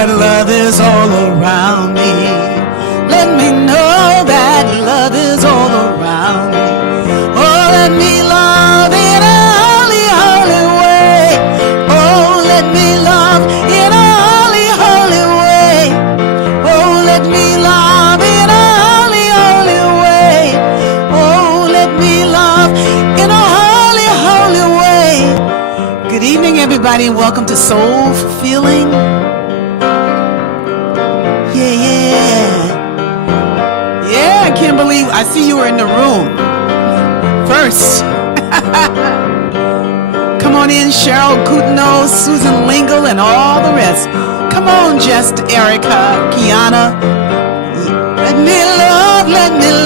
that love is all around me. Let me know that love is all around me. Oh, let me love in a holy, holy way. Oh, let me love in a holy, holy way. Oh, let me love in a holy, holy way. Oh, let me love in a holy, holy way. Good evening, everybody, and welcome to Soul Fulfilling. Yeah, I can't believe I see you were in the room first. Come on in, Cheryl Kutno, Susan Lingle, and all the rest. Come on, Just Erica, Kiana. Let me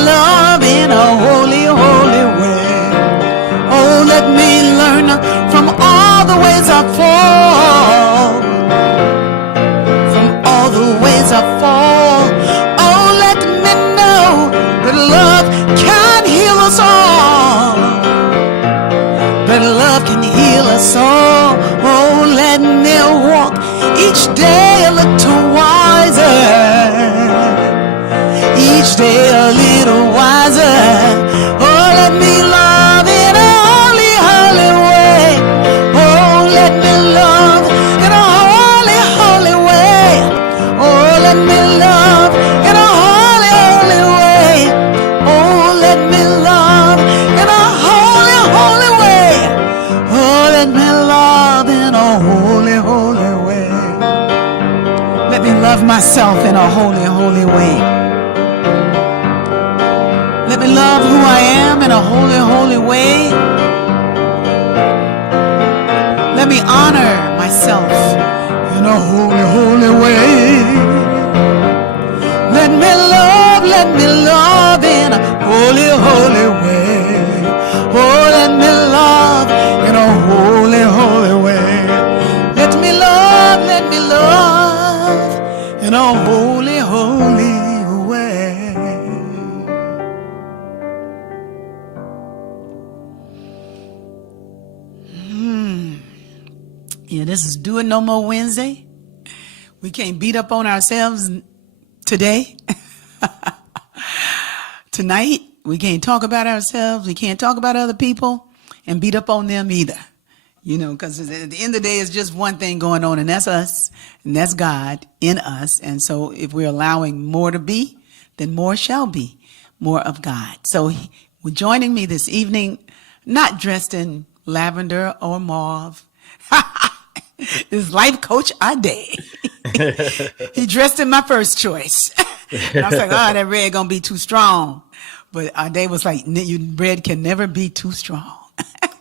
love in a holy, holy way. Oh, let me learn from all the ways I fall. From all the ways I fall. Oh, let me know that love can heal us all. That love can heal us all. Oh, let me walk each day a little wiser. Each day a little wiser. Oh, let me love in a holy, holy way. Oh, let me love in a holy, holy way. Oh, let me love in a holy, holy way. Oh, let me love in a holy, holy way. Oh, let me love in a holy, holy way. Let me love myself in a holy, holy way. Let me love who I am in a holy, holy way. Let me honor myself in a holy, holy way. Let me love in a holy, holy way. Oh, let me love in a holy, holy way. Let me love in a holy, holy way. Yeah, this is Do It No More Wednesday. We can't beat up on ourselves today. Tonight, we can't talk about ourselves. We can't talk about other people and beat up on them either. You know, because at the end of the day, it's just one thing going on, and that's us, and that's God in us. And so if we're allowing more to be, then more shall be, more of God. So joining me this evening, not dressed in lavender or mauve, is Life Coach Ade. He dressed in my first choice. And I was like, oh, that red gonna be too strong. But Ade was like, red can never be too strong.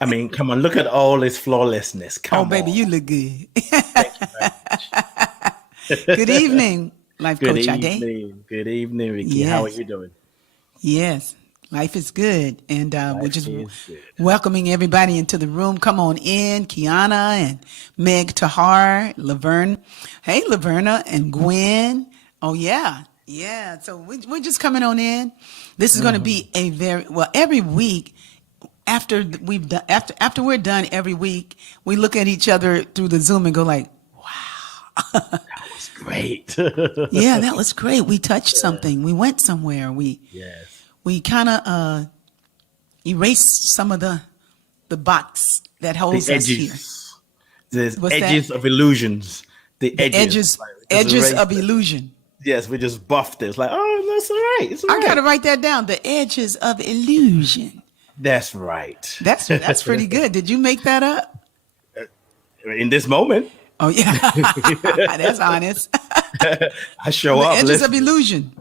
I mean, come on, look at all this flawlessness. Come on. Baby, you look good. Thank you very much. Good evening, Life Coach Ade. Good evening, Rickie. Yes. How are you doing? Yes, life is good. And we're just welcoming everybody into the room. Come on in, Kiana and Meg Tahar, Laverne. Hey, Laverna and Gwen. Oh, yeah. Yeah, so we're just coming on in. This is going to be a every week after we're done every week, we look at each other through the Zoom and go like, wow. That was great. Yeah, that was great. We touched something. We went somewhere. We kind of erased some of the box that holds us here. The edges of illusions. The edges of illusion. Yes, we just buffed it. It's like, oh, that's all right. It's all right. I got to write that down. The edges of illusion. That's right. That's pretty good. Did you make that up? In this moment. Oh, yeah. That's honest. I show up. Edges of illusion.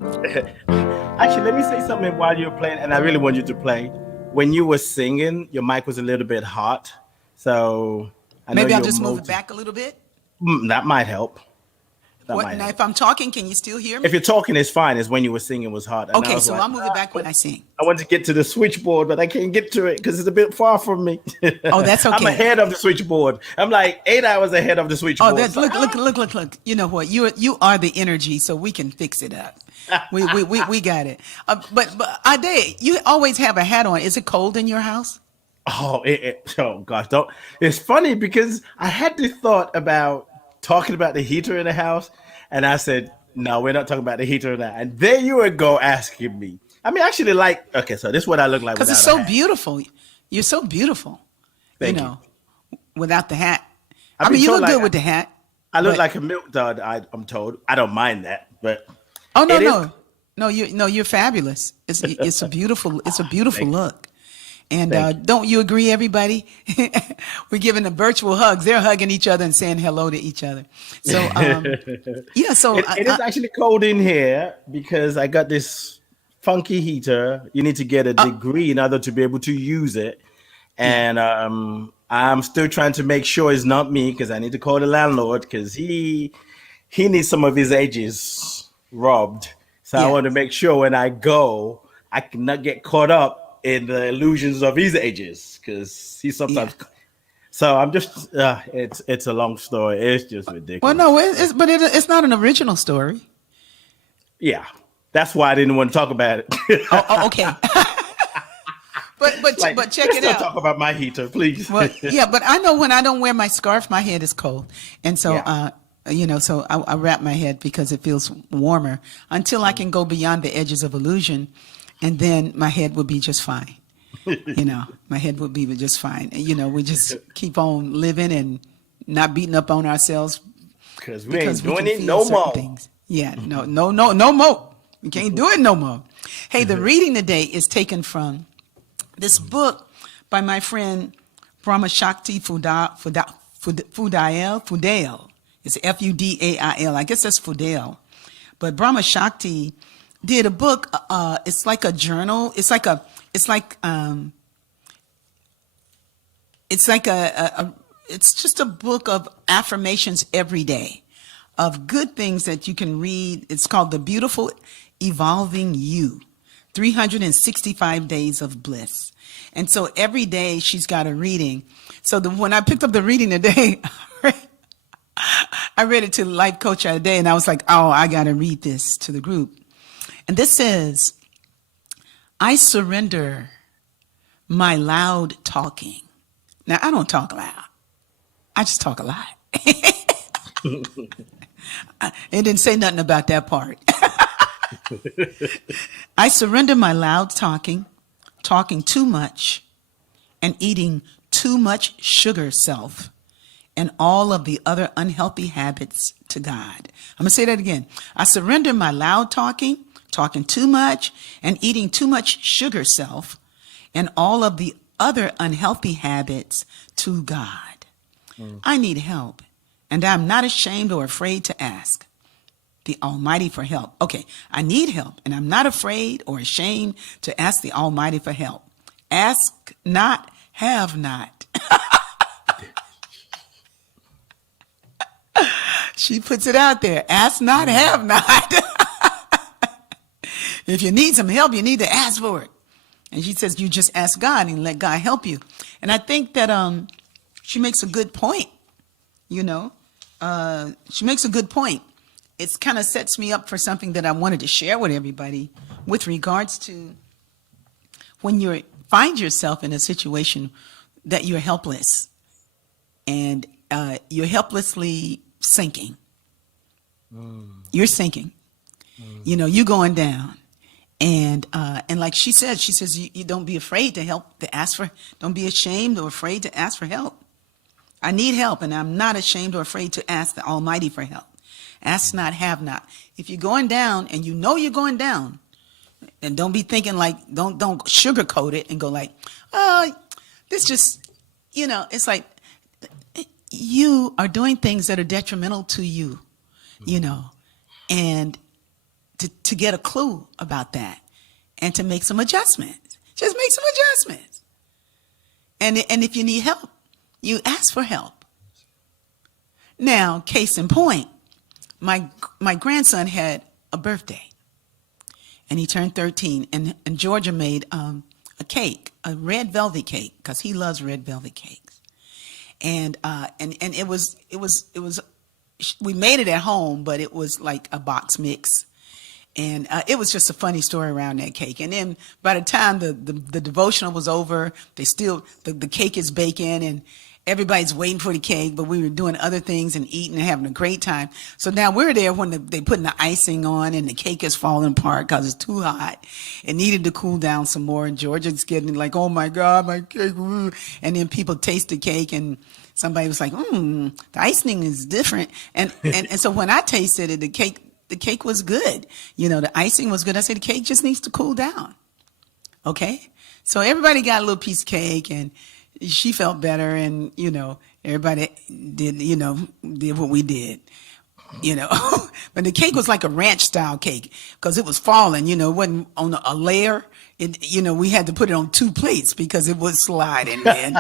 Actually, let me say something while you're playing, and I really want you to play. When you were singing, your mic was a little bit hot. So maybe I'll just move it back a little bit. That might help. Now, if I'm talking, can you still hear me? If you're talking, it's fine. It's when you were singing was hot. And okay, so I'll move it back when I sing. I want to get to the switchboard, but I can't get to it because it's a bit far from me. Oh, that's okay. I'm ahead of the switchboard. I'm like 8 hours ahead of the switchboard. Oh, that's look. You know what? You are the energy, so we can fix it up. We got it. But Ade, you always have a hat on. Is it cold in your house? Oh gosh, don't. It's funny because I had this thought about talking about the heater in the house, And I said, no, we're not talking about the heater now. And there you would go asking me. I mean, actually, like, okay, so this is what I look like Because it's without a so hat. beautiful. You're so beautiful, you Thank you. know, without the hat. I've I mean, been you told look like good with the hat, I look but like a milk dud. I'm told. I don't mind that, but oh no, it is. you're fabulous. It's a beautiful Thank you. look. And Thank you. don't you agree, everybody? We're giving the virtual hugs. They're hugging each other and saying hello to each other. So yeah, so It is actually cold in here because I got this funky heater. You need to get a degree in order to be able to use it. yeah, And I'm still trying to make sure it's not me because I need to call the landlord because he needs some of his edges rubbed. So I yeah, want to make sure when I go, I cannot get caught up in the illusions of his edges because he yeah. sometimes. So I'm just it's a long story. It's just Well, no, ridiculous. it's not an original story. Yeah, that's why I didn't want to talk about it. Oh, okay. Like, but check let's it not out. talk about my heater, please. Well, yeah, but I know when I don't wear my scarf, my head is cold, and so Yeah. so I wrap my head because it feels warmer until I can go beyond the edges of illusion, and then my head will be just fine. My head would be just fine. And, we just keep on living and not beating up on ourselves Because we ain't because we doing can it feel no certain more. things. Yeah, no more. We can't do it no more. Hey, the reading today is taken from this book by my friend Brahma Shakti Fudale. It's Fudail. I guess that's Fudale. But Brahma Shakti did a book. It's like a journal. It's like it's just a book of affirmations every day of good things that you can read. It's called The Beautiful Evolving You, 365 Days of Bliss. And so every day she's got a reading. So when I picked up the reading today, I read it to Life Coach Ade, and I was like, oh, I got to read this to the group. And this says, I surrender my loud talking. Now, I don't talk loud. I just talk a lot. It didn't say nothing about that part. I surrender my loud talking too much, and eating too much sugar self, and all of the other unhealthy habits to God. I'm going to say that again. I surrender my loud talking too much, and eating too much sugar self, and all of the other unhealthy habits to God. I need help, and I'm not ashamed or afraid to ask the Almighty for help. Okay, I need help, and I'm not afraid or ashamed to ask the Almighty for help. Ask not, have not. She puts it out there. Ask not, have not. If you need some help, you need to ask for it. And she says, you just ask God and let God help you. And I think that she makes a good point, She makes a good point. It kind of sets me up for something that I wanted to share with everybody with regards to when you find yourself in a situation that you're helpless and you're helplessly sinking. You're sinking. You're going down. And like she says, you don't be afraid to help, don't be ashamed or afraid to ask for help. I need help, and I'm not ashamed or afraid to ask the Almighty for help. Ask not, have not. If you're going down and you know you're going down, and don't be thinking like, don't sugarcoat it and go like, oh, this just, it's like you are doing things that are detrimental to you, and to get a clue about that and to make some adjustments. Just make some adjustments. And if you need help, you ask for help. Now, case in point, my grandson had a birthday, and he turned 13, and Georgia made a cake, a red velvet cake, because he loves red velvet cakes. And it was we made it at home, but it was like a box mix. And it was just a funny story around that cake. And then by the time the devotional was over, the cake is baking, everybody's waiting for the cake, but we were doing other things and eating and having a great time. So now we're there when they putting the icing on and the cake is falling apart because it's too hot. It needed to cool down some more. And Georgia's getting like, oh my God, my cake. And then people taste the cake and somebody was like, the icing is different. And so when I tasted it, the cake was good. The icing was good. I said, the cake just needs to cool down. Okay. So everybody got a little piece of cake and she felt better, and everybody did what we did, but the cake was like a ranch style cake because it was falling, it wasn't on a layer. We had to put it on 2 plates because it was sliding. And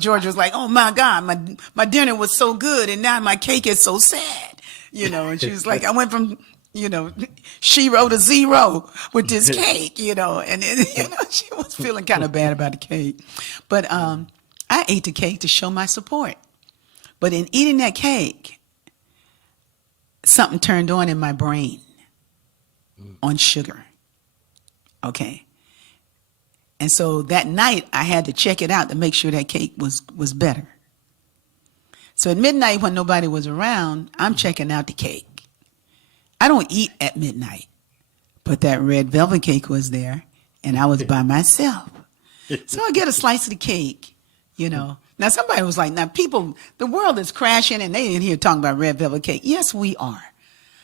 George was like, oh my God, my dinner was so good and now my cake is so sad, and she was like, I went from zero to zero with this cake, and she was feeling kind of bad about the cake. But I ate the cake to show my support. But in eating that cake, something turned on in my brain on sugar. Okay. And so that night I had to check it out to make sure that cake was better. So at midnight when nobody was around, I'm checking out the cake. I don't eat at midnight, but that red velvet cake was there and I was by myself. So I get a slice of the cake, Now somebody was like, now people, the world is crashing and they in here talking about red velvet cake. Yes, we are.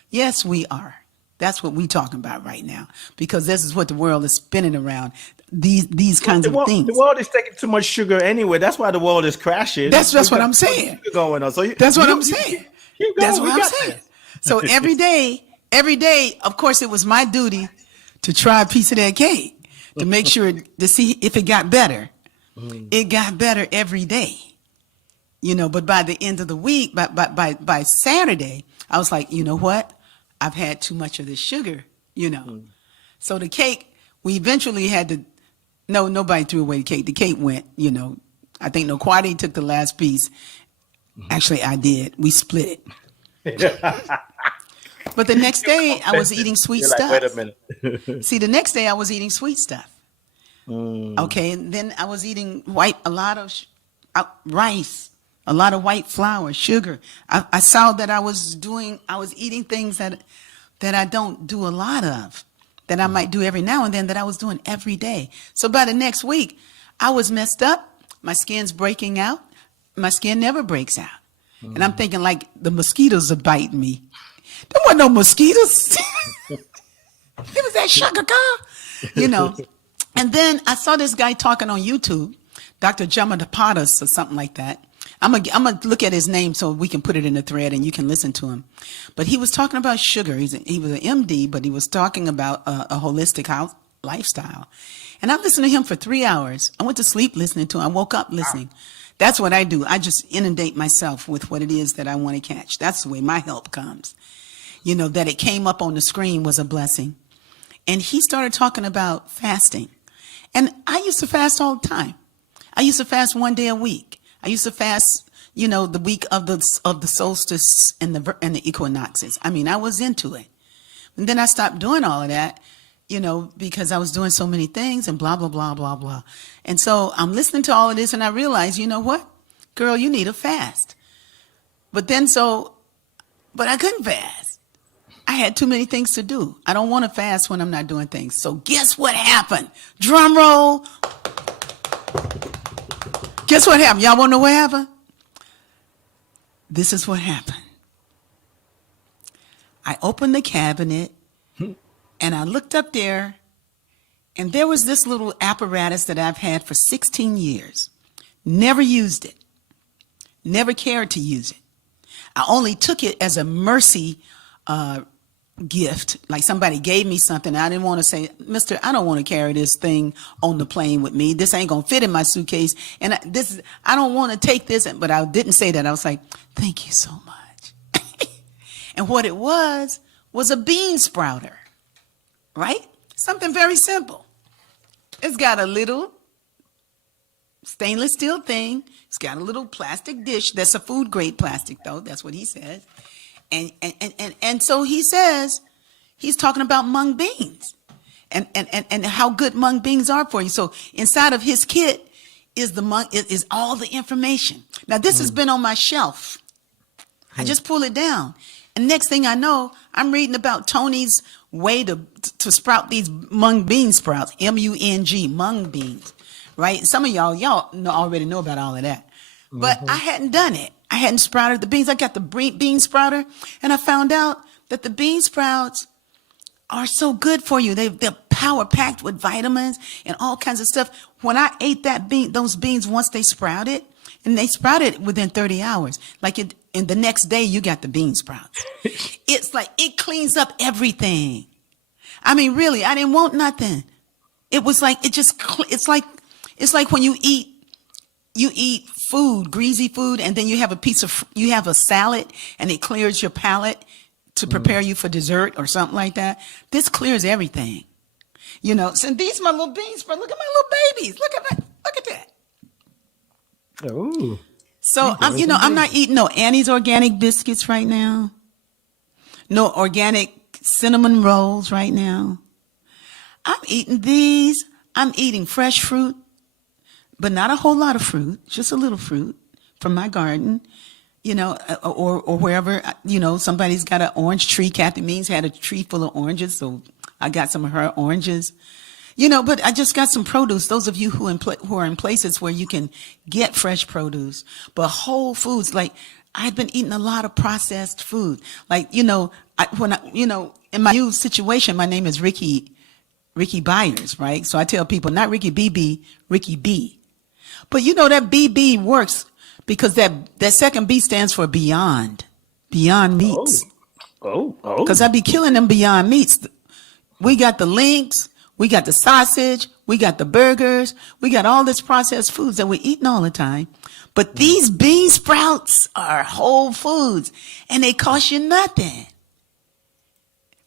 Yes, we are. That's what we're talking about right now because this is what the world is spinning around. These kinds of things. The world is taking too much sugar anyway. That's why the world is crashing. That's what I'm saying. Going on. So that's what I'm saying. That's what I'm saying. So every day, of course, it was my duty to try a piece of that cake to make sure to see if it got better. It got better every day, but by the end of the week, by Saturday, I was like, you know what? I've had too much of this sugar, So the cake, we eventually had to, nobody threw away the cake. The cake went, I think Kwadi took the last piece. Actually, I did. We split it. But the next day I was eating sweet stuff. Wait a minute. See, the next day I was eating sweet stuff. Okay. And then I was eating a lot of rice, a lot of white flour, sugar. I saw that I was eating things that I don't do a lot of, that I might do every now and then, that I was doing every day. So by the next week I was messed up. My skin's breaking out. My skin never breaks out. And I'm thinking like the mosquitoes are biting me. There weren't no mosquitoes. It was that sugar car, And then I saw this guy talking on YouTube, Dr. Jamadapadas or something like that. I'm gonna look at his name so we can put it in the thread and you can listen to him. But he was talking about sugar. He was an MD, but he was talking about a holistic lifestyle. And I listened to him for 3 hours. I went to sleep listening to him. I woke up listening. That's what I do. I just inundate myself with what it is that I want to catch. That's the way my help comes. That it came up on the screen was a blessing. And he started talking about fasting. And I used to fast all the time. I used to fast 1 day a week. I used to fast, the week of the solstice and the equinoxes. I mean, I was into it. And then I stopped doing all of that, because I was doing so many things and blah, blah, blah, blah, blah. And so I'm listening to all of this and I realized, you know what? Girl, you need a fast. But I couldn't fast. I had too many things to do. I don't want to fast when I'm not doing things. So guess what happened? Drum roll. Guess what happened? Y'all want to know what happened? This is what happened. I opened the cabinet and I looked up there and there was this little apparatus that I've had for 16 years. Never used it. Never cared to use it. I only took it as a mercy gift, like somebody gave me something. I didn't want to say, Mister, I don't want to carry this thing on the plane with me. This ain't gonna fit in my suitcase, and I don't want to take this. But I didn't say that. I was like, thank you so much. And what it was a bean sprouter, right? Something very simple. It's got a little stainless steel thing. It's got a little plastic dish. That's a food grade plastic, though. That's what he says. And so he says, he's talking about mung beans and how good mung beans are for you. So inside of his kit is all the information. Now this has been on my shelf. I just pull it down. And next thing I know, I'm reading about Tony's way to sprout these mung bean sprouts, M-U-N-G, mung beans, right? Some of y'all already know about all of that. But I hadn't done it. I hadn't sprouted the beans. I got the bean sprouter, and I found out that the bean sprouts are so good for you. They're power packed with vitamins and all kinds of stuff. When I ate those beans once they sprouted, and they sprouted within 30 hours, in the next day you got the bean sprouts. It's like it cleans up everything. I mean, really, I didn't want nothing. It was like it's like when you eat food, greasy food, and then you have a salad, and it clears your palate to prepare you for dessert or something like that. This clears everything. So these are my little beans. But look at my little babies. Look at that. Oh. So I'm not eating no Annie's organic biscuits right now. No organic cinnamon rolls right now. I'm eating these. I'm eating fresh fruit, but not a whole lot of fruit, just a little fruit from my garden, or wherever, somebody's got an orange tree. Kathy Means had a tree full of oranges, so I got some of her oranges. But I just got some produce. Those of you who are in places where you can get fresh produce, but whole foods. Like I've been eating a lot of processed food. Like in my new situation, my name is Rickie Byars, right? So I tell people not RickieBb, RickieBb. But that BB works because that second B stands for Beyond Meats. Oh. Because I be killing them Beyond Meats. We got the links. We got the sausage, we got the burgers, we got all this processed foods that we're eating all the time. But these bean sprouts are whole foods, and they cost you nothing.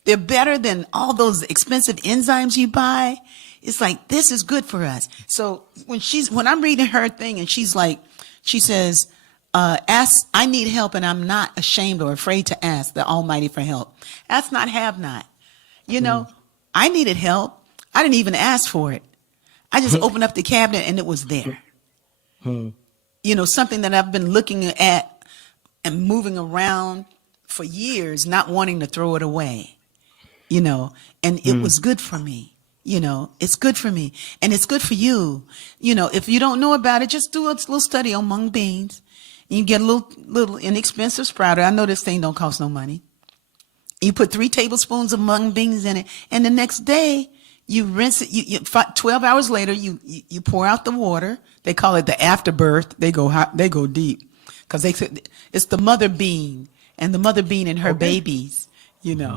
They're better than all those expensive enzymes you buy. It's like, this is good for us. So when I'm reading her thing and she says, I need help and I'm not ashamed or afraid to ask the Almighty for help. Ask not, have not. I needed help. I didn't even ask for it. I just opened up the cabinet and it was there. Something that I've been looking at and moving around for years, not wanting to throw it away, and it was good for me. It's good for me and it's good for you. If you don't know about it, just do a little study on mung beans. You get a little inexpensive sprouter. I know this thing don't cost no money. You put 3 tablespoons of mung beans in it, and the next day, you rinse it. 12 hours later, you pour out the water. They call it the afterbirth. They go deep because it's the mother bean and the mother bean and her babies. And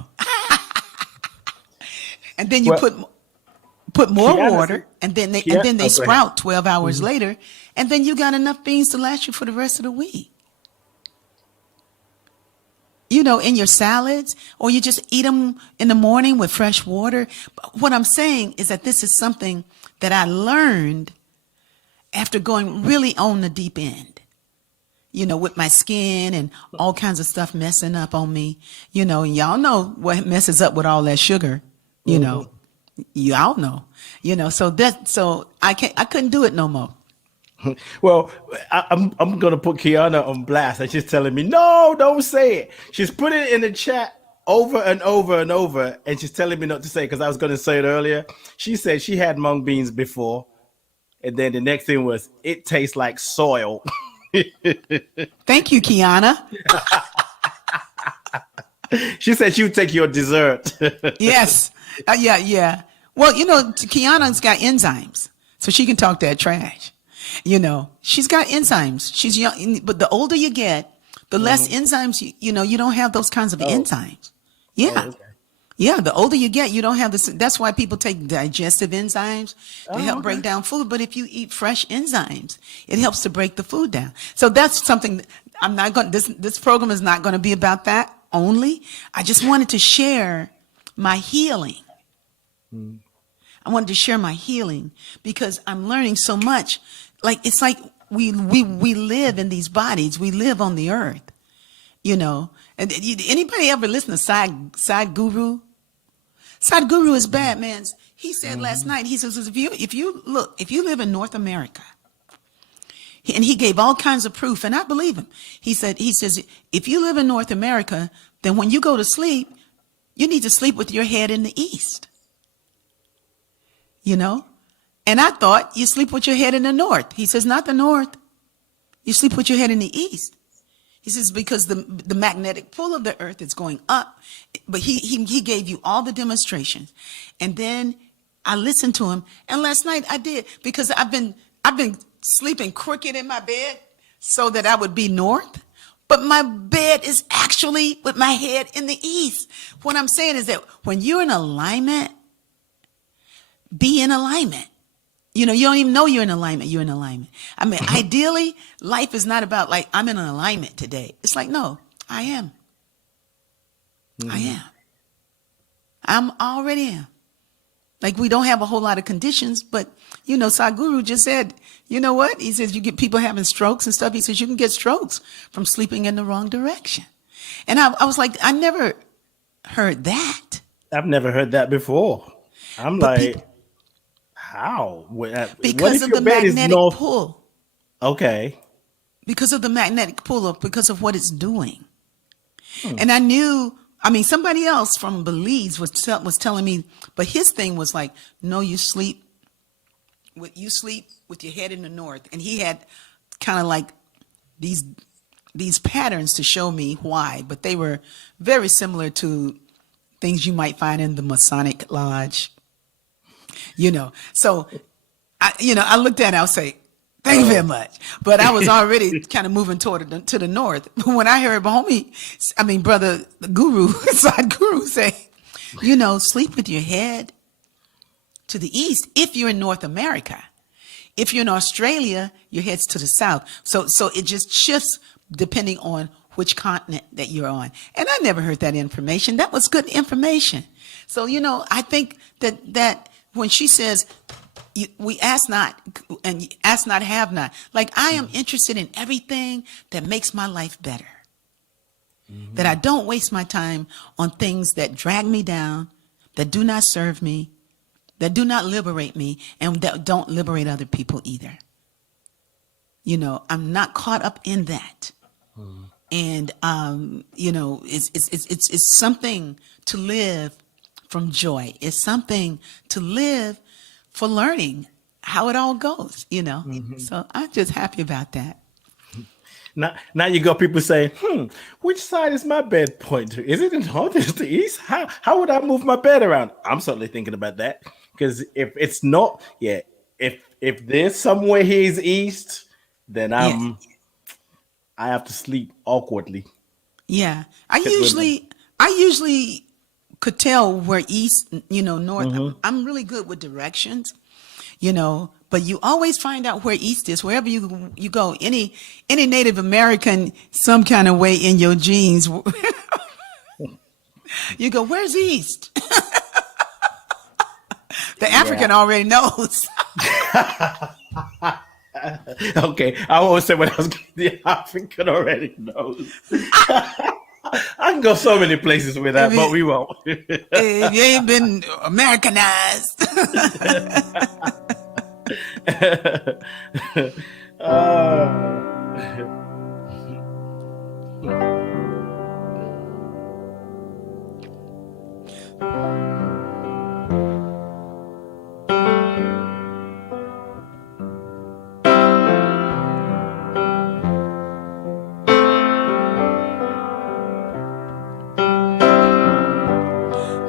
then you put more water, and then they sprout 12 hours later, and then you got enough beans to last you for the rest of the week. In your salads, or you just eat them in the morning with fresh water. But what I'm saying is that this is something that I learned after going really on the deep end, with my skin and all kinds of stuff messing up on me, and y'all know what messes up with all that sugar, y'all know, so I couldn't do it no more. Well, I'm gonna put Kiana on blast, and she's telling me, no, don't say it. She's put it in the chat over and over and over, and she's telling me not to say it because I was gonna say it earlier. She said she had mung beans before, and then the next thing was it tastes like soil. Thank you, Kiana. She said she would take your dessert. Yes, yeah. Well, Kiana's got enzymes, so she can talk that trash. She's got enzymes. She's young, but the older you get, the less enzymes, you don't have those kinds of enzymes. Yeah. Oh, okay. Yeah. The older you get, you don't have this. That's why people take digestive enzymes to help break down food. But if you eat fresh enzymes, it helps to break the food down. So that's something I'm not going, this program is not going to be about that only. I just wanted to share my healing. I wanted to share my healing because I'm learning so much. It's like we live in these bodies. We live on the earth, And anybody ever listen to Sadhguru? Sadhguru is bad, man. He said last night, he says, if you live in North America, And he gave all kinds of proof, and I believe him. He says, if you live in North America, then when you go to sleep, you need to sleep with your head in the east. You know? And I thought you sleep with your head in the north. He says, not the north. You sleep with your head in the east. He says, because the magnetic pull of the earth is going up. But he gave you all the demonstrations. And then I listened to him. And last night I did, because I've been sleeping crooked in my bed so that I would be north. But my bed is actually with my head in the east. What I'm saying is that when you're in alignment, be in alignment. You know, you don't even know you're in alignment. You're in alignment. I mean, ideally, life is not about like, I'm in alignment today. It's like, no, I am. I am. I'm already am. Like, we don't have a whole lot of conditions, but, you know, Sadhguru just said, you know what? He says, you get people having strokes and stuff. He says, you can get strokes from sleeping in the wrong direction. And I was like, I never heard that. I've never heard that before. I'm but like, how? Because of the magnetic pull. Okay. Because of the magnetic pull, because of what it's doing. And I knew, I mean, somebody else from Belize was telling me, but his thing was like, no, you sleep with your head in the north. And he had kind of like these patterns to show me why, but they were very similar to things you might find in the Masonic Lodge. You know, so I looked at it, I'll say, thank you very much. But I was already kind of moving to the north. But when I heard brother, the guru, Sadhguru say, you know, sleep with your head to the east if you're in North America. If you're in Australia, your head's to the south. So it just shifts depending on which continent that you're on. And I never heard that information. That was good information. So, you know, I think that when she says, we ask not, and ask not, have not. Like, I am interested in everything that makes my life better. That I don't waste my time on things that drag me down, that do not serve me, that do not liberate me, and that don't liberate other people either. You know, I'm not caught up in that. And, you know, it's something to live from joy. It's something to live for learning how it all goes, you know. So I'm just happy about that. Now you got people saying, which side is my bed point to? Is it the north? Is it the east? How would I move my bed around? I'm certainly thinking about that, because if it's not, if there's somewhere here's east, then I have to sleep awkwardly. Yeah, I usually could tell where east, you know, north. I'm really good with directions, you know, but you always find out where east is wherever you go. Any Native American, some kind of way in your genes, you go, where's east? The African already knows. Okay, I always say when I was the African already knows. I can go so many places with that, but we won't. If you ain't been Americanized.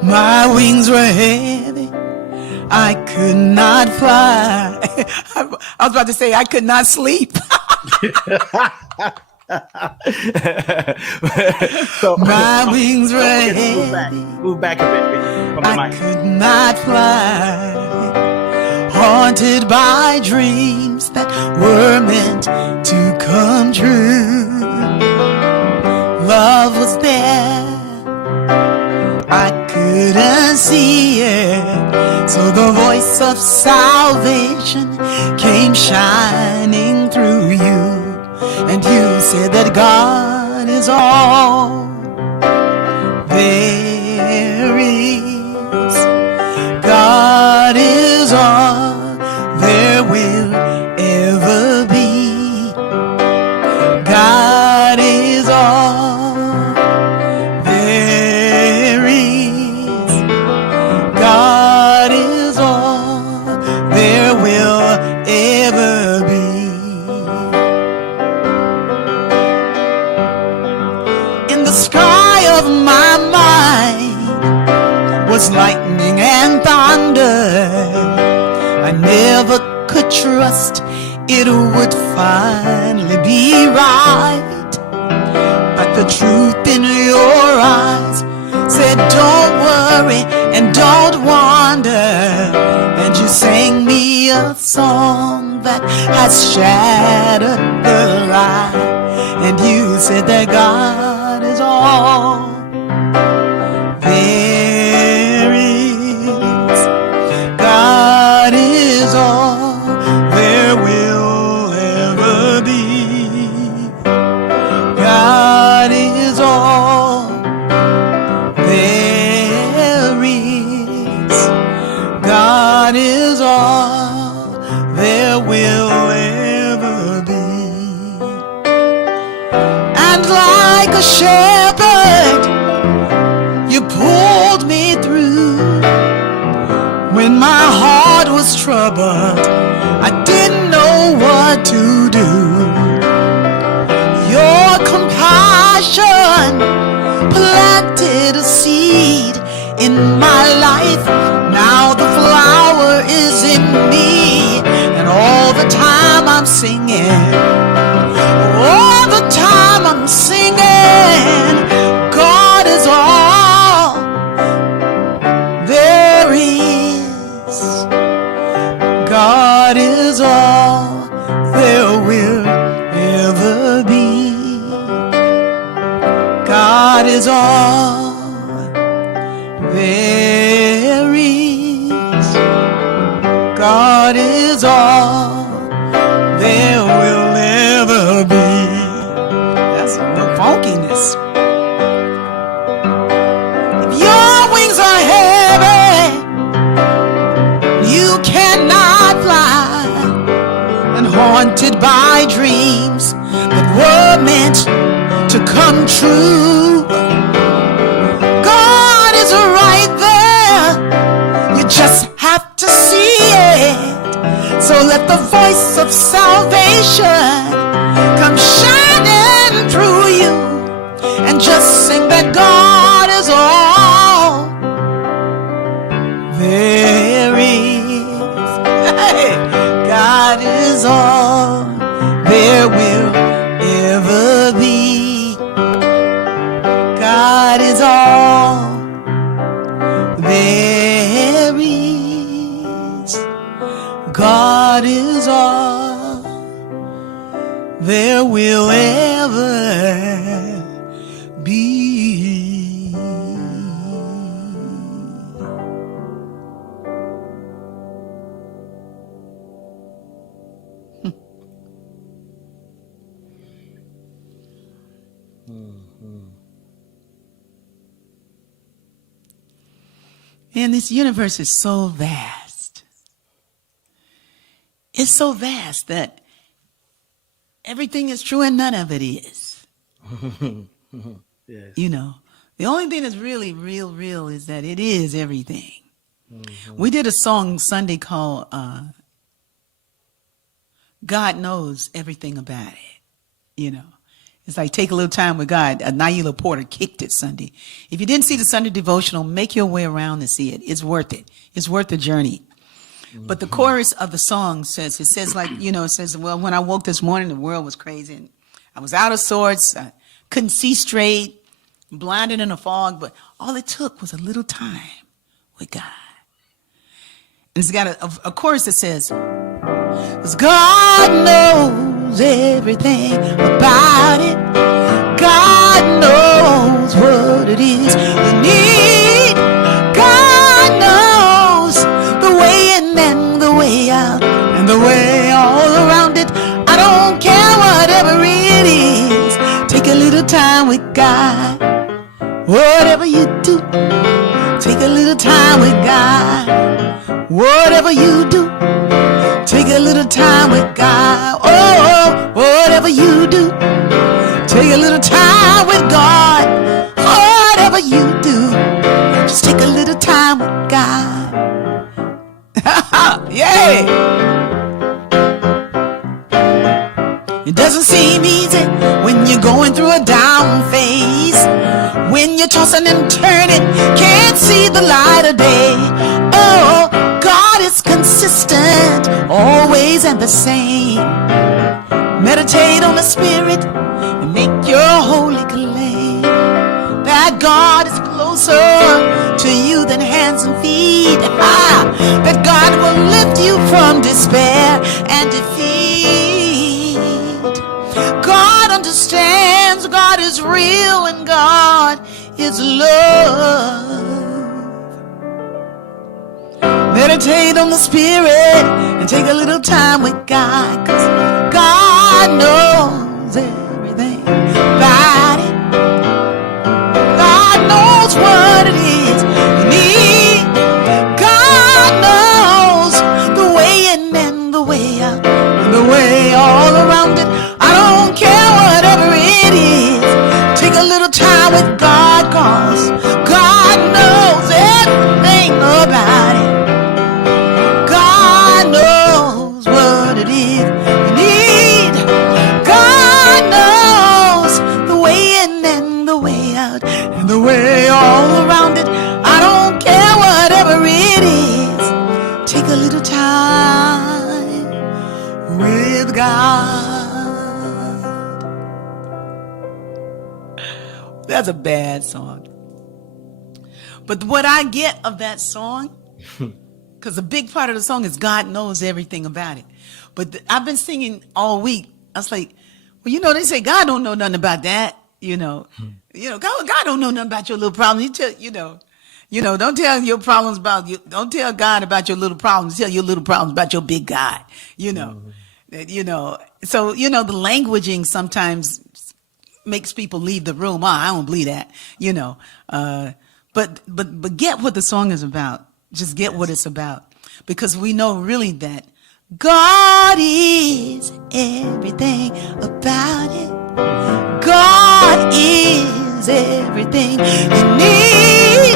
My wings were heavy, I could not fly. I was about to say I could not sleep. So, my wings were heavy. Move back a bit from the I mic. could not fly. Haunted by dreams that were meant to come true. Love was there, I couldn't see it. So the voice of salvation came shining through you. And you said that God is all there is. God is all there will ever be. sky of my mind was lightning and thunder. I never could trust it would finally be right, but the truth in your eyes said don't worry and don't wonder, and you sang me a song that has shattered the lie, and you said that God is all there is. God is all there will ever be. God is all there is. God is all there will ever be. And like a shepherd, you pulled me through. When my heart was troubled, I didn't know what to do. Your compassion planted a seed in my life. Now the flower is in me, and all the time I'm singing, all the time I'm singing, God is all there is. God is all there will ever be. God is all there is. God is all there will ever be. That's a little funkiness. If your wings are heavy, you cannot fly, and haunted by dreams that were meant to come true. God is right there, you just have to see it. So let the voice of salvation come shining through you, and just sing that God is all there is. Hey, God is all there will ever be. God is all there is. God is all there will ever be. And this universe is so vast. It's so vast that everything is true and none of it is. Yes. You know, the only thing that's really real is that it is everything. We did a song Sunday called God Knows Everything About It. You know, it's like take a little time with God. Naila Porter kicked it Sunday. If you didn't see the Sunday devotional, make your way around to see it. It's worth it. It's worth the journey. But the chorus of the song says, well, when I woke this morning, the world was crazy. And I was out of sorts. I couldn't see straight, blinded in a fog. But all it took was a little time with God. And it's got a chorus that says, 'cause God knows everything about it. God knows what it is we need. God knows the way in and the way out and the way all around it. I don't care whatever it is. Take a little time with God. Whatever you do, take a little time with God. Whatever you do, take a little time with God. Oh, whatever you do, take a little time with God. Whatever you do, just take a little time with God. Yay! It doesn't seem easy when you're going through a down phase. you're tossing and turning, can't see the light of day. Oh, God is consistent, always and the same. Meditate on the Spirit and make your holy claim that God is closer to you than hands and feet. That God will lift you from despair and defeat. God understands, God is real, and God is love. Meditate on the Spirit and take a little time with God, 'cause God knows everything about it. God knows what it is you need. God knows the way in and the way out and the way all around it. I don't care whatever it is. Take a little time with God, 'cause God knows everything about it. God knows what it is you need. God knows the way in and the way out and the way all around it. I don't care whatever it is. Take a little time with God. That's a bad song. But what I get of that song, because a big part of the song is God knows everything about it. But I've been singing all week. I was like, well, you know, they say God don't know nothing about that. God don't know nothing about your little problems. Don't tell your problems about you. Don't tell God about your little problems. Tell your little problems about your big God. So the languaging sometimes makes people leave the room. Oh, I don't believe that. But get what the song is about. Just get what it's about, because we know really that God is everything about it. God is everything you need.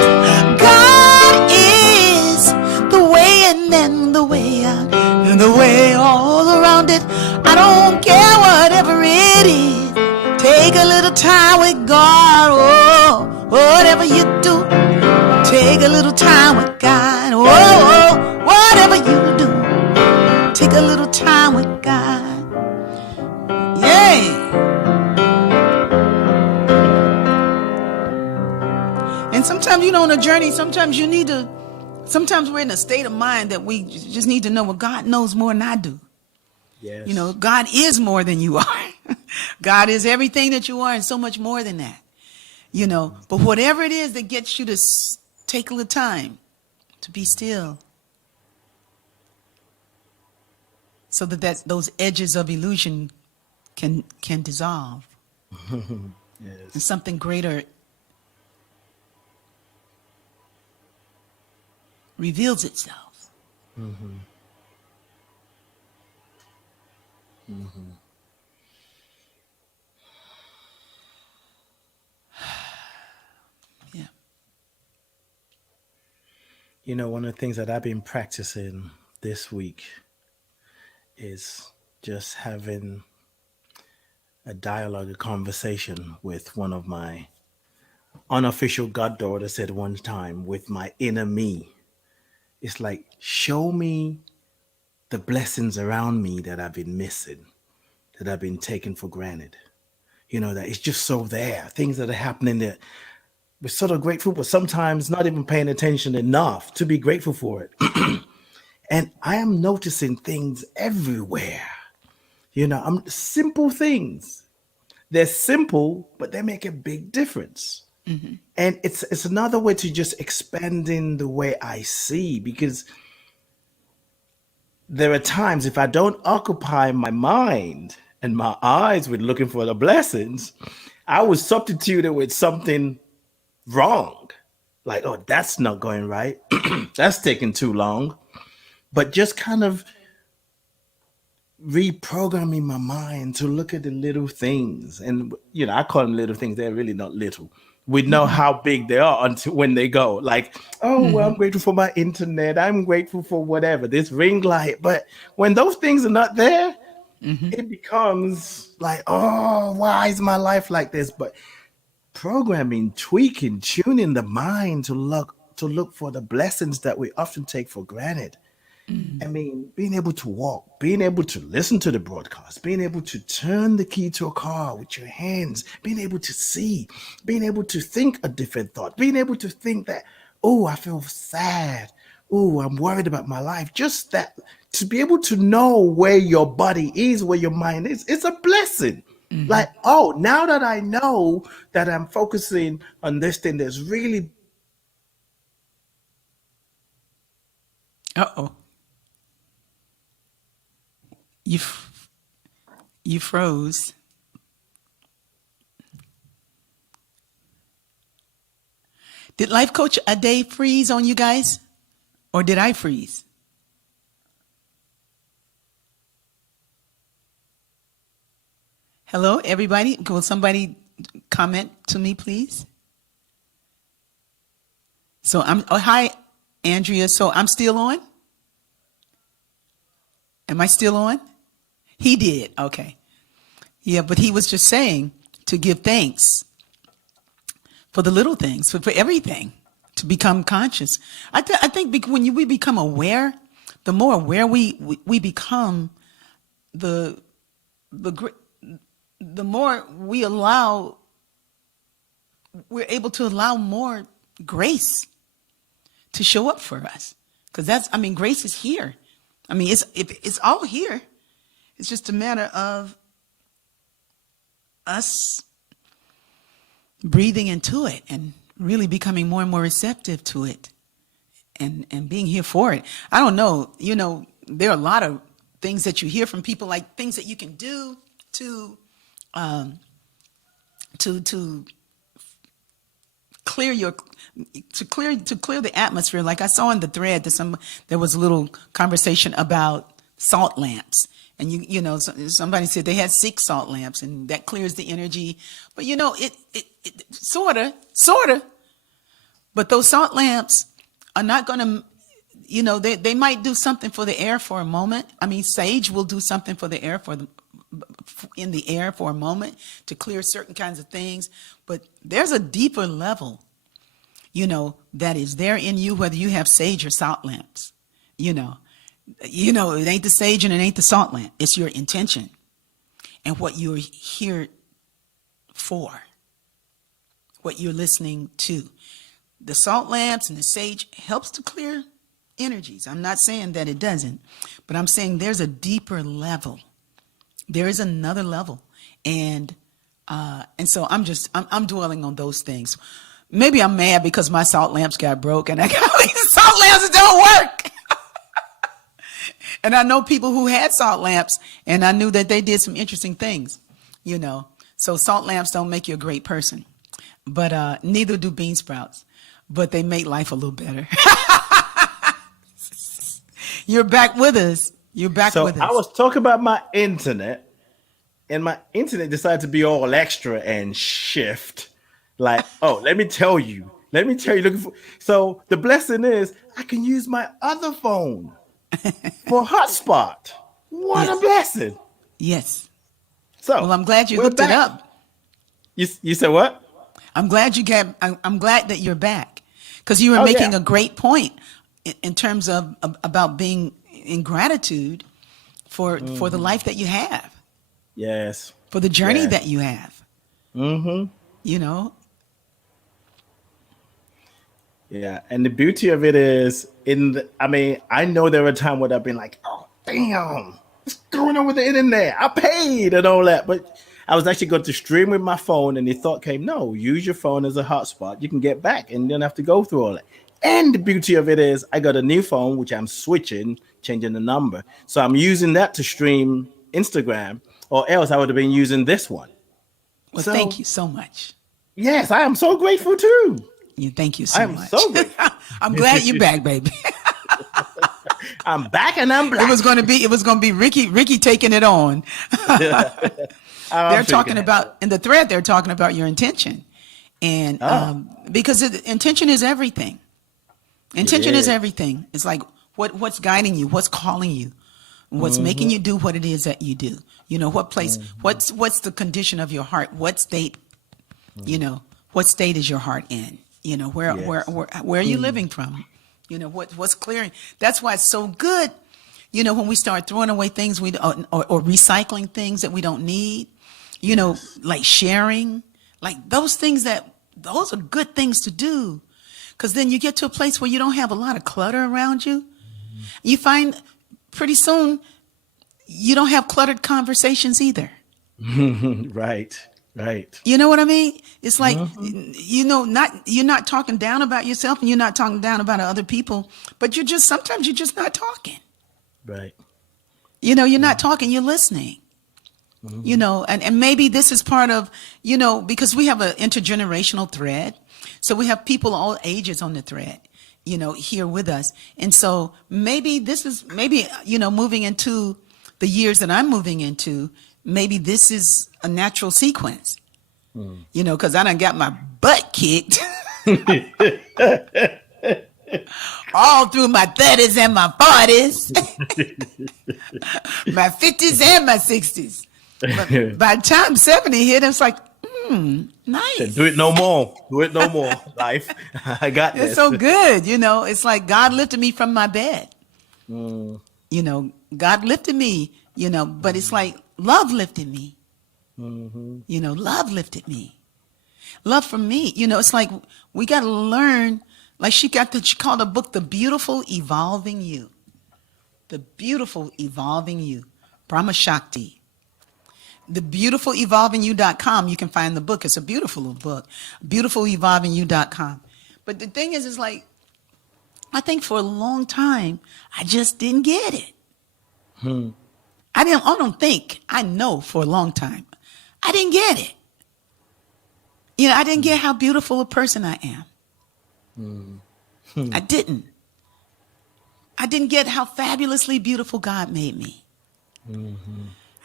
God is the way in and the way out and the way all around it. I don't care whatever it is. Take a little time with God. Oh, whatever you do, take a little time with God. Oh, whatever you do, take a little time with God. Yay! And sometimes, on a journey, sometimes we're in a state of mind that we just need to know, well, God knows more than I do. Yes. God is more than you are. God is everything that you are and so much more than that. But whatever it is that gets you to take a little time to be still, so that those edges of illusion can dissolve. Yes. And something greater reveals itself. Mm-hmm. Mm-hmm. Yeah. One of the things that I've been practicing this week is just having a dialogue, a conversation with one of my unofficial goddaughters at one time, with my inner me. It's like, show me the blessings around me that I've been missing, that I've been taking for granted. That it's just so there. Things that are happening that we're sort of grateful, but sometimes not even paying attention enough to be grateful for it. And I am noticing things everywhere. Simple things. They're simple, but they make a big difference. Mm-hmm. And it's another way to just expanding the way I see, because there are times if I don't occupy my mind and my eyes with looking for the blessings, I would substitute it with something wrong. Like, oh, that's not going right. That's taking too long. But just kind of reprogramming my mind to look at the little things. And, I call them little things. They're really not little. We know how big they are until when they go. Like, oh, well, I'm grateful for my internet. I'm grateful for whatever, this ring light. But when those things are not there, it becomes like, oh, why is my life like this? But programming, tweaking, tuning the mind to look for the blessings that we often take for granted. I mean, being able to walk, being able to listen to the broadcast, being able to turn the key to a car with your hands, being able to see, being able to think a different thought, being able to think that, oh, I feel sad. Oh, I'm worried about my life. Just that, to be able to know where your body is, where your mind is, it's a blessing. Like, oh, now that I know that I'm focusing on this thing that's really. Uh-oh. You froze. Did Life Coach Ade freeze on you guys? Or did I freeze? Hello, everybody. Will somebody comment to me, please? So hi, Andrea. So I'm still on? Am I still on? He did. Okay. Yeah, but he was just saying to give thanks for the little things, for everything, to become conscious. I think when we become aware, the more aware we become, the more we're able to allow more grace to show up for us. Because grace is here. I mean, it's all here. It's just a matter of us breathing into it and really becoming more and more receptive to it and being here for it. I don't know, there are a lot of things that you hear from people, like things that you can do to clear the atmosphere. Like I saw in the thread that there was a little conversation about salt lamps. And somebody said they had 6 salt lamps and that clears the energy. But it sort of. But those salt lamps are not going to, they might do something for the air for a moment. I mean, sage will do something for the air in the air for a moment to clear certain kinds of things. But there's a deeper level, that is there in you, whether you have sage or salt lamps, it ain't the sage and it ain't the salt lamp. It's your intention and what you're here for, what you're listening to. The salt lamps and the sage helps to clear energies. I'm not saying that it doesn't, but I'm saying there's a deeper level. There is another level. And so I'm dwelling on those things. Maybe I'm mad because my salt lamps got broke and I got these salt lamps that don't work. And I know people who had salt lamps, and I knew that they did some interesting things, So salt lamps don't make you a great person, but neither do bean sprouts, but they make life a little better. You're back with us. You're back with us. So I was talking about my internet, and my internet decided to be all extra and shift. Like, let me tell you. So the blessing is I can use my other phone for hotspot. What a blessing. Yes. So well, I'm glad you hooked it up. You said what? I'm glad I'm glad that you're back, because you were making a great point in terms of about being in gratitude for the life that you have. Yes. For the journey that you have. Mm-hmm. Yeah, and the beauty of it is, I know there were times where I've been like, oh, damn, what's going on with the internet? I paid and all that. But I was actually going to stream with my phone, and the thought came, no, use your phone as a hotspot. You can get back and you don't have to go through all that. And the beauty of it is I got a new phone, which I'm changing the number. So I'm using that to stream Instagram, or else I would have been using this one. Well, thank you so much. Yes, I am so grateful too. Thank you so much. So grateful. I'm glad you're back, baby. I'm back and I'm black. It was going to be Rickie taking it on. They're talking about in the thread. They're talking about your intention, and because intention is everything. Intention is everything. It's like what's guiding you, what's calling you, what's making you do what it is that you do. What place? What's the condition of your heart? What state? what state is your heart in? You know, where are you living from? You know, what's clearing? That's why it's so good. You know, when we start throwing away things or recycling things that we don't need, you know, like sharing, like those are good things to do. Because then you get to a place where you don't have a lot of clutter around you. You find pretty soon you don't have cluttered conversations either. Right. You know what I mean? It's like, you know, you're not talking down about yourself and you're not talking down about other people, but sometimes you're just not talking. Right. You know, you're not talking, you're listening. You know, and maybe this is part of, you know, because we have an intergenerational thread. So we have people all ages on the thread, you know, here with us. And so maybe, you know, moving into the years that I'm moving into, maybe this is a natural sequence, you know, because I done got my butt kicked all through my 30s and my 40s, my 50s and my 60s. But by the time 70 hit, it's like, nice. Do it no more. Life. I got this. It's so good. You know, it's like God lifted me from my bed. You know, God lifted me, you know, but it's like love lifted me. You know, love lifted me. Love for me. You know, it's like we got to learn, like she called the book, The Beautiful Evolving You. The Beautiful Evolving You. Brahma Shakti. TheBeautifulEvolvingYou.com. You can find the book. It's a beautiful book. BeautifulEvolvingYou.com. But the thing is like, I think for a long time, I just didn't get it. I know for a long time, I didn't get it. You know, I didn't get how beautiful a person I am. I didn't get how fabulously beautiful God made me.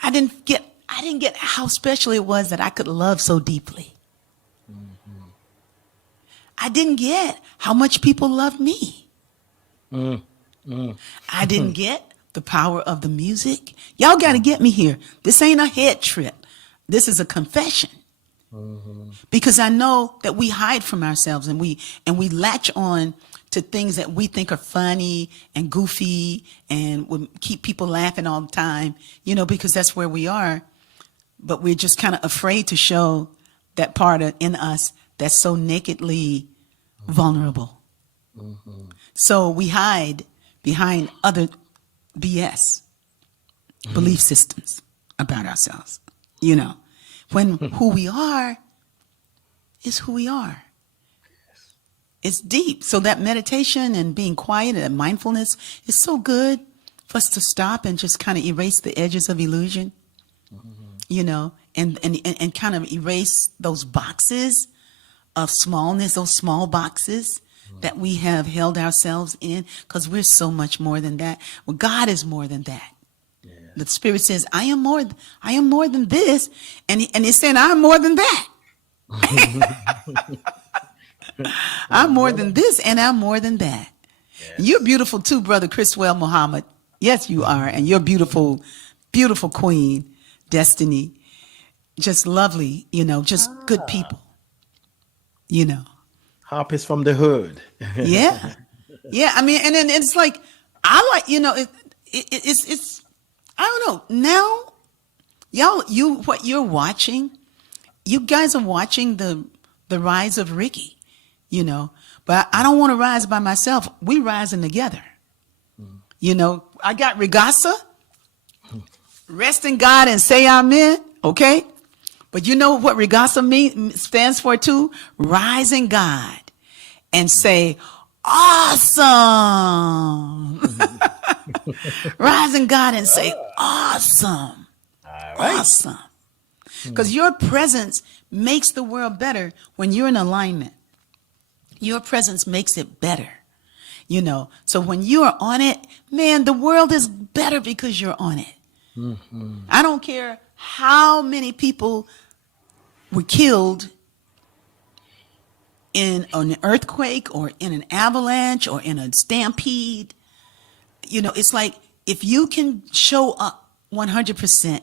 I didn't get how special it was that I could love so deeply. I didn't get how much people love me. I didn't get the power of the music. Y'all got to get me here. This ain't a head trip. This is a confession. Because I know that we hide from ourselves and we latch on to things that we think are funny and goofy and would keep people laughing all the time, you know, because that's where we are. But we're just kind of afraid to show that part in us that's so nakedly vulnerable. So we hide behind other BS, belief systems about ourselves, you know, when who we are is who we are. It's deep. So that meditation and being quiet and mindfulness is so good for us to stop and just kind of erase the edges of illusion. You know, and kind of erase those boxes of smallness, those small boxes that we have held ourselves in, because we're so much more than that. Well, God is more than that. Yeah. The Spirit says, I am more than this. And it's saying, I'm more than that. I'm more than this, and I'm more than that. Yes. You're beautiful too, Brother Chriswell Muhammad. Yes, you are. And you're beautiful, beautiful queen. Destiny, just lovely, you know, just good people, you know. Harpist from the hood. Yeah. I mean, and then it's like, I like, you know, it's, I don't know. Now, what you're watching, you guys are watching the rise of Rickie, you know, but I don't want to rise by myself. We rising together. You know, I got Regasa. Rest in God and say amen, okay? But you know what Regasa stands for too? Rise in God and say, awesome. Rise in God and say, awesome. All right. Awesome. Because your presence makes the world better when you're in alignment. Your presence makes it better, you know? So when you are on it, man, the world is better because you're on it. I don't care how many people were killed in an earthquake or in an avalanche or in a stampede. You know, it's like if you can show up 100%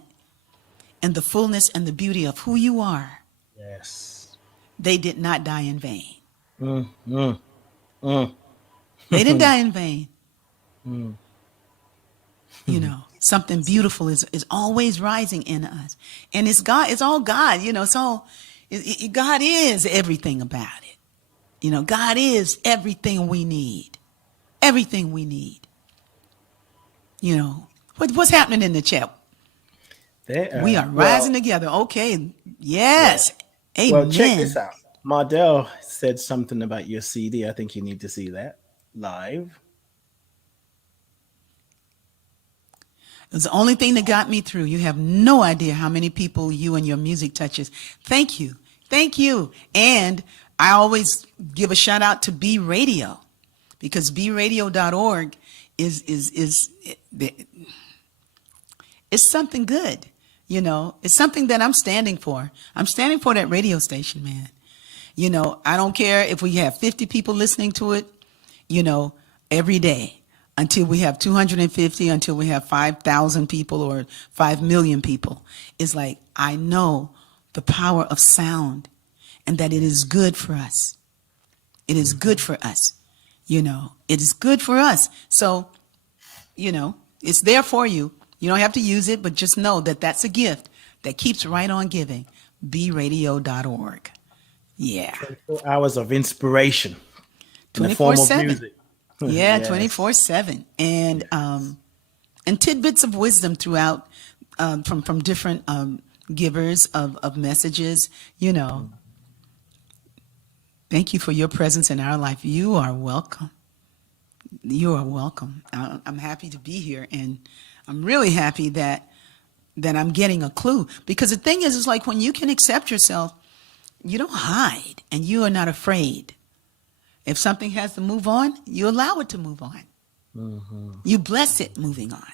in the fullness and the beauty of who you are. Yes. they did not die in vain. Mm, mm, mm. They didn't die in vain. Mm. You know, something beautiful is always rising in us. And it's God, it's all God, you know, it's all, God is everything about it. You know, God is everything we need. Everything we need. You know, what's happening in the chat? We are rising together. Okay. Yes. Yeah. Amen. Well, check this out. Mardell said something about your CD. I think you need to see that live. It was the only thing that got me through. You have no idea how many people you and your music touches. Thank you. Thank you. And I always give a shout out to B Radio, because bradio.org is something good. You know, it's something that I'm standing for. I'm standing for that radio station, man. You know, I don't care if we have 50 people listening to it, you know, every day, until we have 250, until we have 5,000 people or 5 million people. It's like, I know the power of sound and that it is good for us. It is good for us. You know, it is good for us. So, you know, it's there for you. You don't have to use it, but just know that that's a gift that keeps right on giving. bradio.org. Yeah. 24 hours of inspiration. 24/7. Yeah, Yes. 24/7. And and tidbits of wisdom throughout, from different givers of messages, you know. Thank you for your presence in our life. You are welcome. You are welcome. I'm happy to be here, and I'm really happy that I'm getting a clue, because the thing is, it's like when you can accept yourself, you don't hide and you are not afraid. If something has to move on, you allow it to move on. Mm-hmm. You bless it moving on.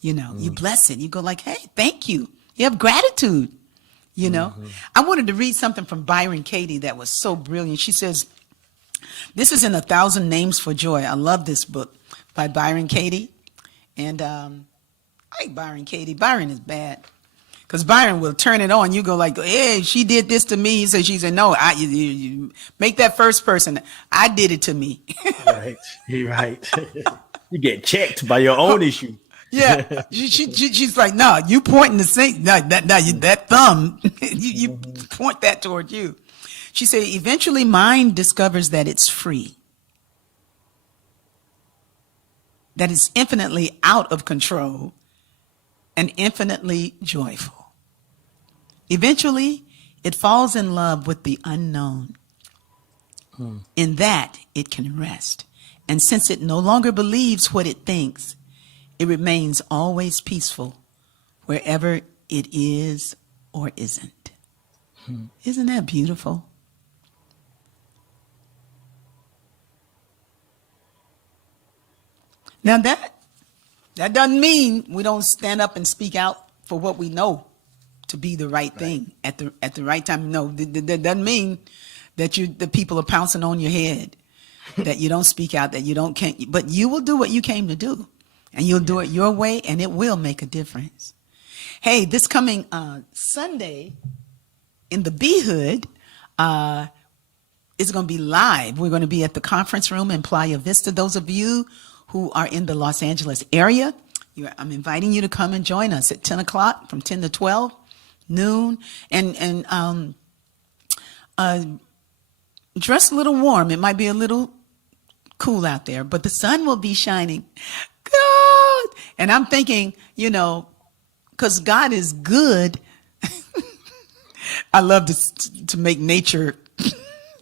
You know, you bless it. You go like, hey, thank you. You have gratitude. You know, I wanted to read something from Byron Katie that was so brilliant. She says, this is in 1,000 Names for Joy. I love this book by Byron Katie. And I like Byron Katie. Byron is bad, because Byron will turn it on. You go like, hey, she did this to me. She said, no, you make that first person. I did it to me. Right. You're right. You get checked by your own issue. Yeah. She's like, no, you pointing the same. No, that thumb, you point that toward you. She said, eventually mind discovers that it's free, that it's infinitely out of control and infinitely joyful. Eventually, it falls in love with the unknown. In that, it can rest. And since it no longer believes what it thinks, it remains always peaceful wherever it is or isn't. Isn't that beautiful? Now that doesn't mean we don't stand up and speak out for what we know to be the right thing at the right time. No, that doesn't mean that the people are pouncing on your head, that you don't speak out, that you can't, but you will do what you came to do, and you'll do it your way, and it will make a difference. Hey, this coming Sunday in the B Hood, it's going to be live. We're going to be at the conference room in Playa Vista. Those of you who are in the Los Angeles area, I'm inviting you to come and join us at 10 o'clock, from 10 to 12 noon, and dress a little warm. It might be a little cool out there, but the sun will be shining. God! And I'm thinking, you know, because God is good. I love to make nature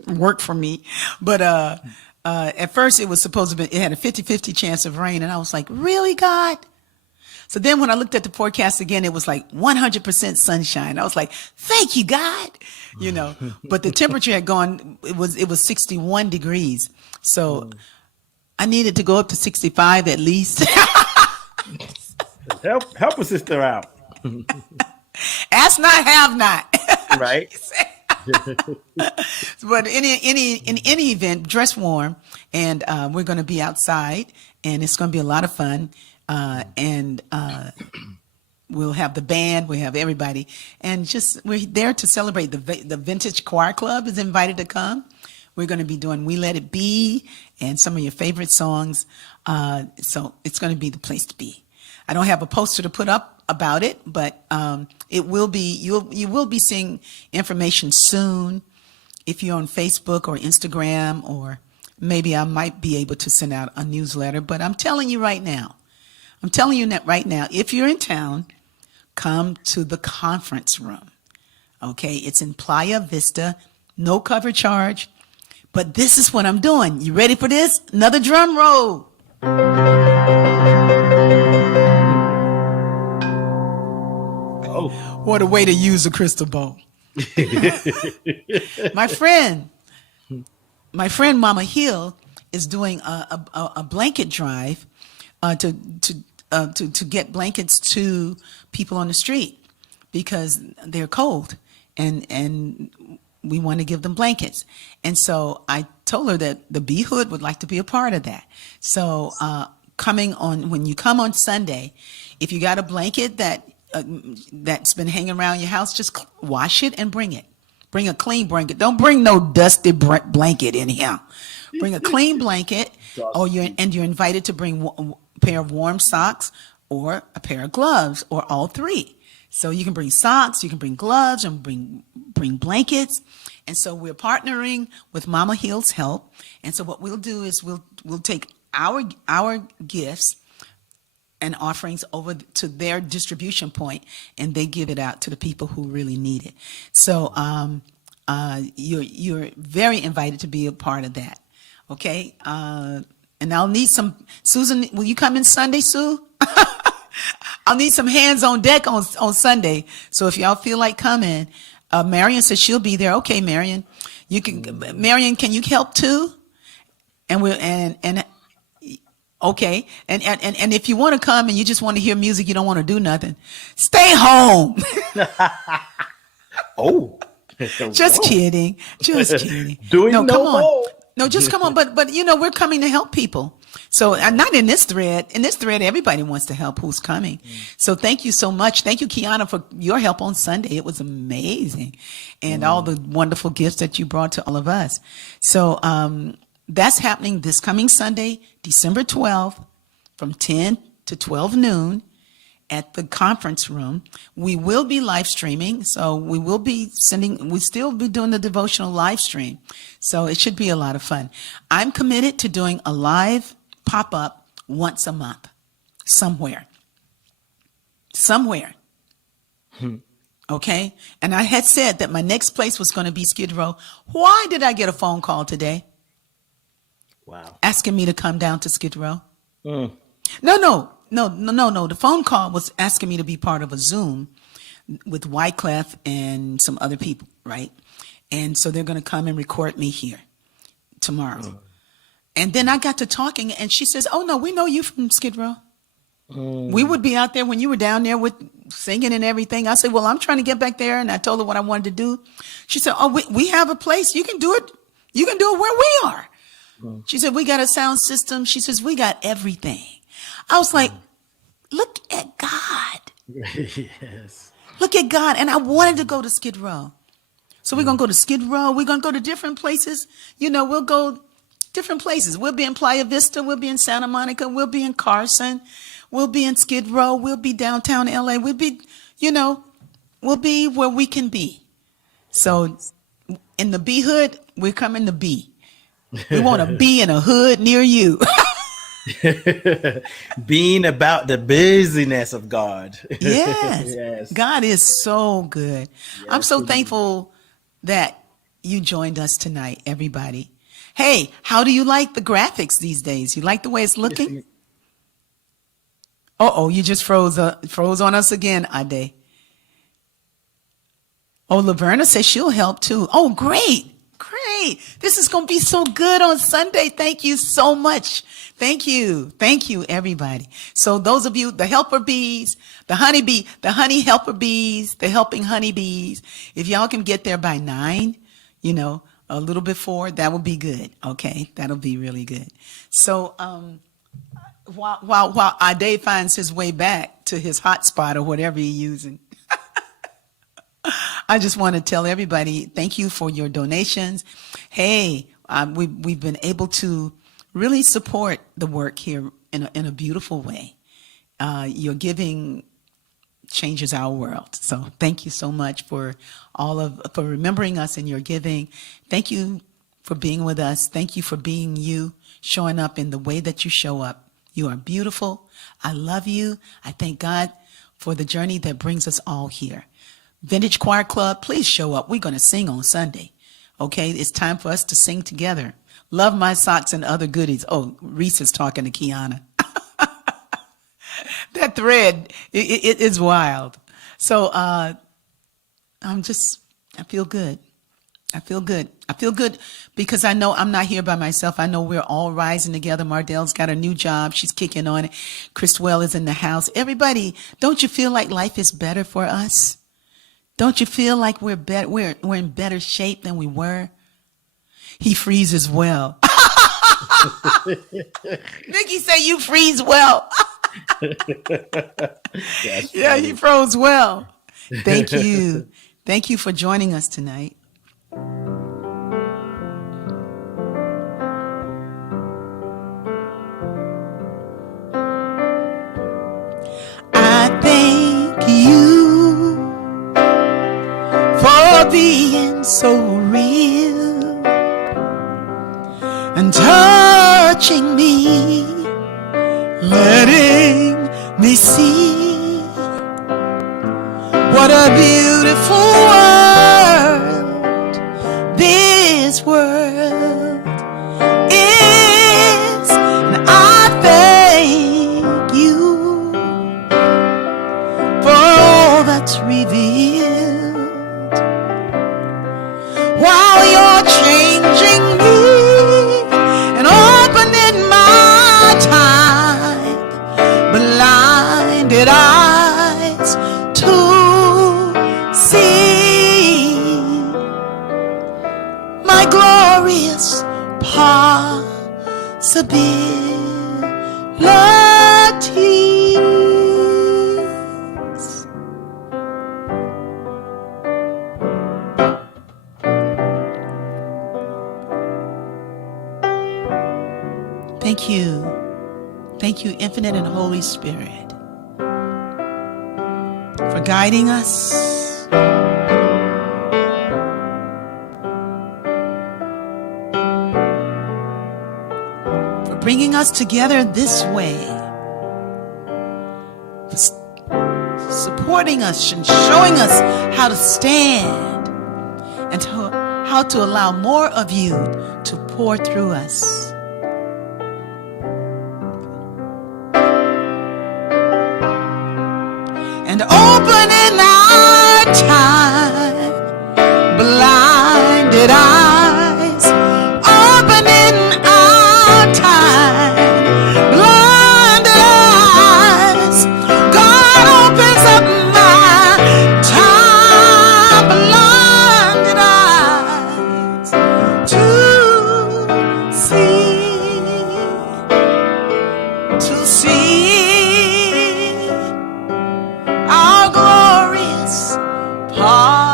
work for me. But at first it was supposed to be, it had a 50-50 chance of rain. And I was like, really, God? So then when I looked at the forecast again, it was like 100% sunshine. I was like, thank you, God. You know, but the temperature had gone, it was 61 degrees. So I needed to go up to 65 at least. Help a sister out. Ask not, have not. Right. But in any event, dress warm, and we're going to be outside, and it's going to be a lot of fun. And We'll have the band, we have everybody, and just we're there to celebrate. The Vintage Choir Club is invited to come. We're going to be doing "We Let It Be" and some of your favorite songs. So it's going to be the place to be. I don't have a poster to put up about it, but it will be. You will be seeing information soon if you're on Facebook or Instagram, or maybe I might be able to send out a newsletter. But I'm telling you right now. I'm telling you that right now. If you're in town, come to the conference room. Okay, it's in Playa Vista, no cover charge. But this is what I'm doing. You ready for this? Another drum roll. Oh, what a way to use a crystal ball. My friend Mama Hill is doing a blanket drive to get blankets to people on the street because they're cold, and we want to give them blankets. And so I told her that the Bee Hood would like to be a part of that. So when you come on Sunday, if you got a blanket that's been hanging around your house, just wash it and bring it. Bring a clean blanket. Don't bring no dusty blanket in here. Bring a clean blanket, you're invited to bring a pair of warm socks or a pair of gloves, or all three. So you can bring socks, you can bring gloves, and bring blankets. And so we're partnering with Mama Hill's help. And so what we'll do is we'll take our gifts and offerings over to their distribution point, and they give it out to the people who really need it. So you're very invited to be a part of that. Okay, and I'll need some. Susan, will you come in Sunday, Sue? I'll need some hands on deck on Sunday. So if y'all feel like coming, Marion says she'll be there. Okay, Marion, you can. Marion, can you help too? And okay, and if you want to come and you just want to hear music, you don't want to do nothing, stay home. Oh, just kidding. Doing no, come on. more. No, just come on. But we're coming to help people. So not in this thread. In this thread, everybody wants to help who's coming. So thank you so much. Thank you, Kiana, for your help on Sunday. It was amazing. And all the wonderful gifts that you brought to all of us. So that's happening this coming Sunday, December 12th, from 10 to 12 noon at the conference room. We will be live streaming, so we'll still be doing the devotional live stream. So it should be a lot of fun. I'm committed to doing a live pop-up once a month, somewhere. Okay? And I had said that my next place was going to be Skid Row. Why did I get a phone call today? Wow. Asking me to come down to Skid Row? No. The phone call was asking me to be part of a Zoom with Wyclef and some other people, right? And so they're going to come and record me here tomorrow. And then I got to talking, and she says, "Oh no, we know you from Skid Row. We would be out there when you were down there with singing and everything." I said, "Well, I'm trying to get back there," and I told her what I wanted to do. She said, "Oh, we have a place. You can do it. You can do it where we are." She said, "We got a sound system." She says, "We got everything." I was like, look at God. Yes. Look at God. And I wanted to go to Skid Row. So we're going to go to Skid Row. We're going to go to different places. We'll go different places. We'll be in Playa Vista. We'll be in Santa Monica. We'll be in Carson. We'll be in Skid Row. We'll be downtown LA. We'll be, we'll be where we can be. So in the Bee Hood, we're coming to be. We want to be in a hood near you. Being about the busyness of God. Yes. Yes. God is so good. Yes, I'm so thankful that you joined us tonight, everybody. Hey, how do you like the graphics these days? You like the way it's looking? You just froze on us again, Ade. Oh, Laverna says she'll help too. Oh, great. This is going to be so good on Sunday. Thank you so much. Thank you, everybody. So those of you, the helper bees, the honey helper bees, the helping honeybees, if y'all can get there by 9, a little before, that would be good. Okay, that'll be really good. So While Ade finds his way back to his hotspot or whatever he's using. I just want to tell everybody, thank you for your donations. Hey, we've been able to really support the work here in a beautiful way. Your giving changes our world. So thank you so much for remembering us in your giving. Thank you for being with us. Thank you for being you, showing up in the way that you show up. You are beautiful. I love you. I thank God for the journey that brings us all here. Vintage Choir Club, please show up. We're going to sing on Sunday. Okay, it's time for us to sing together. Love my socks and other goodies. Oh, Reese is talking to Kiana. That thread, it is wild. So I feel good. I feel good. I feel good because I know I'm not here by myself. I know we're all rising together. Mardell's got a new job. She's kicking on it. Christwell is in the house. Everybody, don't you feel like life is better for us? Don't you feel like we're in better shape than we were? He freezes well. Rickie say you freeze well. Yeah, he froze well. Thank you. Thank you for joining us tonight. I thank you for being so real and touching me, letting me see what a beautiful world this world is. And I thank you for all that's revealed while you're changing me and opening my time blinded eyes to see my glorious possibilities. Thank you. Thank you, Infinite and Holy Spirit, for guiding us, for bringing us together this way, for supporting us and showing us how to stand and how to allow more of you to pour through us. And opening our time, blinded eyes, opening our time, blinded eyes. God opens up my time, blinded eyes to see our glorious possibilities.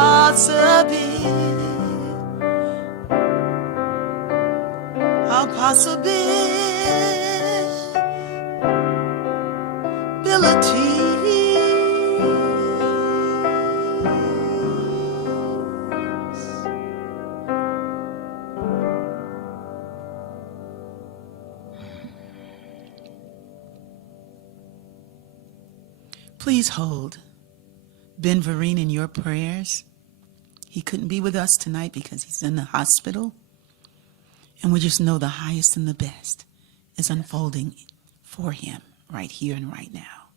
Please hold Ben Vereen in your prayers. He couldn't be with us tonight because he's in the hospital. And we just know the highest and the best is unfolding for him right here and right now.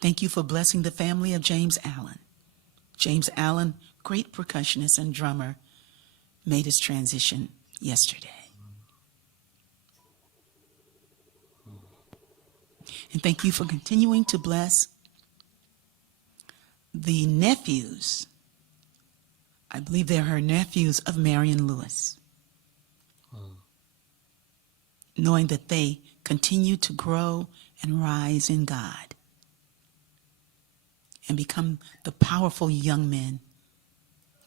Thank you for blessing the family of James Allen. James Allen, great percussionist and drummer, made his transition yesterday. And thank you for continuing to bless the nephews. I believe they're her nephews of Marion Lewis. Knowing that they continue to grow and rise in God and become the powerful young men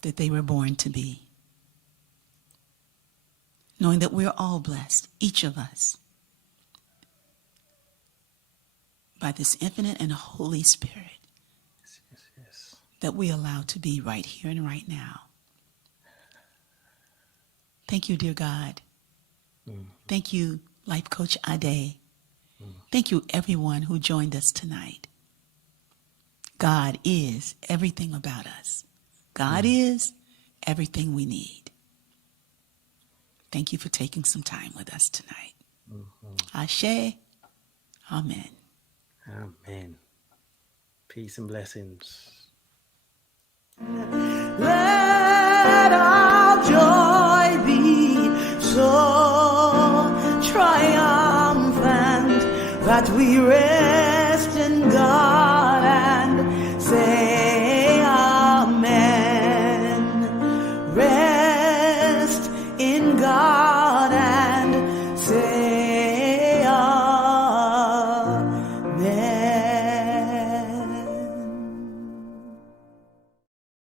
that they were born to be. Knowing that we're all blessed, each of us, by this infinite and Holy Spirit that we allow to be right here and right now. Thank you, dear God. Thank you, Life Coach Ade. Thank you, everyone who joined us tonight. God is everything about us. God is everything we need. Thank you for taking some time with us tonight. Ashe. Amen. Amen. Peace and blessings. Let our joy be so triumphant that we rest in God.